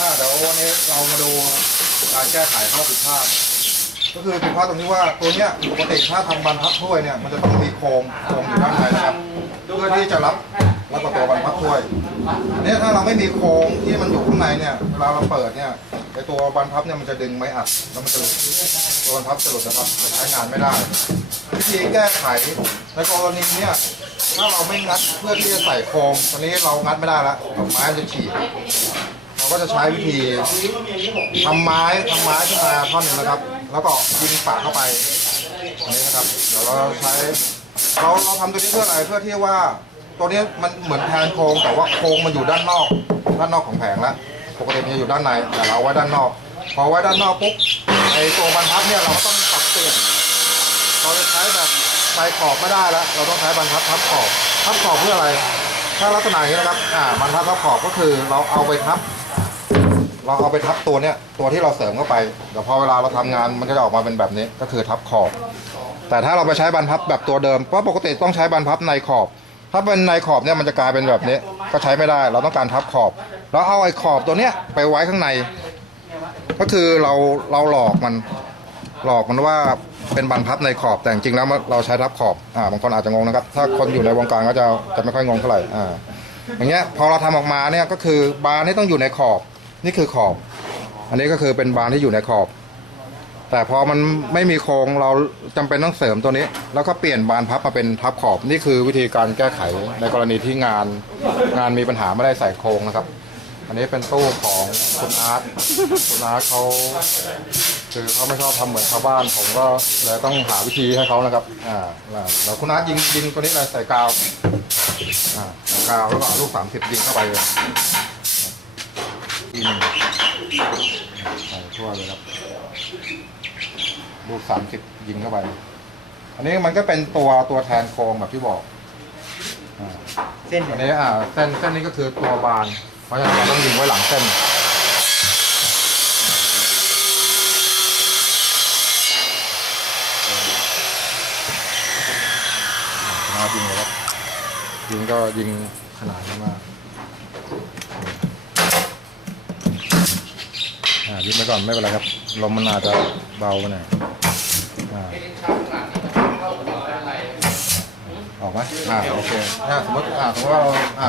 อ่าเดี๋ยววันนี้เรามาดูการแก้ไขข้อผิดพลาด ก็คือผิดพลาดตรงที่ว่าตัวเนี้ยปกติถ้าทำบรรพับถ้วยเนี่ยมันจะต้องมีโครงโครงอยู่ด้านในนะครับเพื่อที่จะรับรับกับตัวบรรพับถ้วยอันนี้ถ้าเราไม่มีโครงที่มันอยู่ข้างในเนี่ยเวลาเราเปิดเนี่ยไอตัวบรรพับเนี่ยมันจะดึงไม่อัดแล้วมันจะหลุดตัวบรรพับจะหลุดนะครับใช้งานไม่ได้ วิธีแก้ไขในกรณีเนี้ยถ้าเราไม่งัดเพื่อที่จะใส่โครงตอนนี้เรางัดไม่ได้แล้วไม้จะฉีก เราก็จะใช้วิธีทำไม้ทำไม้ขึ้นมาท่อนหนึงนะครับ แล้วก็ยิงปากเข้าไปอันนี้นะครับเดี๋ยวเราใช้เราเราทำตัวนี้เพื่ออะไรเพื่อที่ว่าตัวนี้มันเหมือนแทนโครงแต่ว่าโครงมันอยู่ด้านนอก ด้านนอกของแผงแล้วปกติมันจะอยู่ด้านในแต่เราไว้ด้านนอก พอไว้ด้านนอกปุ๊บไอ้ตัวบรรทัดเนี่ยเราก็ต้องปรับเปลี่ยนเราจะใช้แบบใส่ขอบไม่ได้แล้วเราต้องใช้บรรทัดทับขอบทับขอบเพื่ออะไรถ้าลักษณะอย่างนี้นะครับอ่าบรรทัดทับขอบก็คือเราเอาไปทับ เราเอาไปทับตัวเนี้ยตัวที่เราเสริมเข้าไปเดี๋ยวพอเวลาเราทำงานมันก็จะออกมาเป็นแบบนี้ก็คือทับขอบ แต่ถ้าเราไปใช้บรรทัดแบบตัวเดิมเพราะปกติต้องใช้บรรทัดในขอบ ถ้าเป็นในขอบเนี่ยมันจะกลายเป็นแบบนี้ ก็ใช้ไม่ได้ เราต้องการทับขอบ แล้วเอาไอ้ขอบตัวเนี้ยไปไว้ข้างใน ก็คือเราเราหลอกมันหลอกมันว่าเป็นบรรพับในขอบแต่จริงๆแล้วเราใช้ทับขอบอ่าบางคนอาจจะงงนะครับ ถ้าคนอยู่ในวงการก็จะจะไม่ค่อยงงเท่าไหร่อ่าอย่างเงี้ยพอเราทำออกมาเนี่ยก็คือบาร์นี่ต้องอยู่ในขอบ นี่คือขอบ อันนี้ก็คือเป็นบาร์ที่อยู่ในขอบ แต่พอมันไม่มีโครงเราจำเป็นต้องเสริมตัวนี้ แล้วก็เปลี่ยนบานพับมาเป็นทับขอบ นี่คือวิธีการแก้ไขในกรณีที่งาน งานมีปัญหาไม่ได้ใส่โครงนะครับ อันนี้เป็นตู้ของคุณอาร์ตคุณอาร์ตเขาคือเขาไม่ชอบทำเหมือนชาวบ้านผมก็เลยต้องหาวิธีให้เขานะครับ อ่าแล้วคุณอาร์ตยิงยิงตัวนี้เลยใส่กาว อ่าใส่กาวแล้วก็เอาลูกสามสิบยิงเข้าไปเลย อีกหนึ่งใส่ทั่วเลยครับลูกสามสิบยิงเข้าไป อันนี้มันก็เป็นตัวตัวแทนโครงแบบที่บอกอ่าเส้นอันนี้อ่าเส้นเส้นนี้ก็คือตัวบาน เพราะฉะนั้นเราต้องยิงไว้หลังเส้นนะครับยิงเลยครับยิงก็ยิงขนาดนี้มากอ่า ยึดไว้ก่อนไม่เป็นไรครับ ลมมันอาจจะเบาไปหน่อยอออกไหมอ่าโอเคอ่าสมมติอ่าสมมติว่าเราอ่า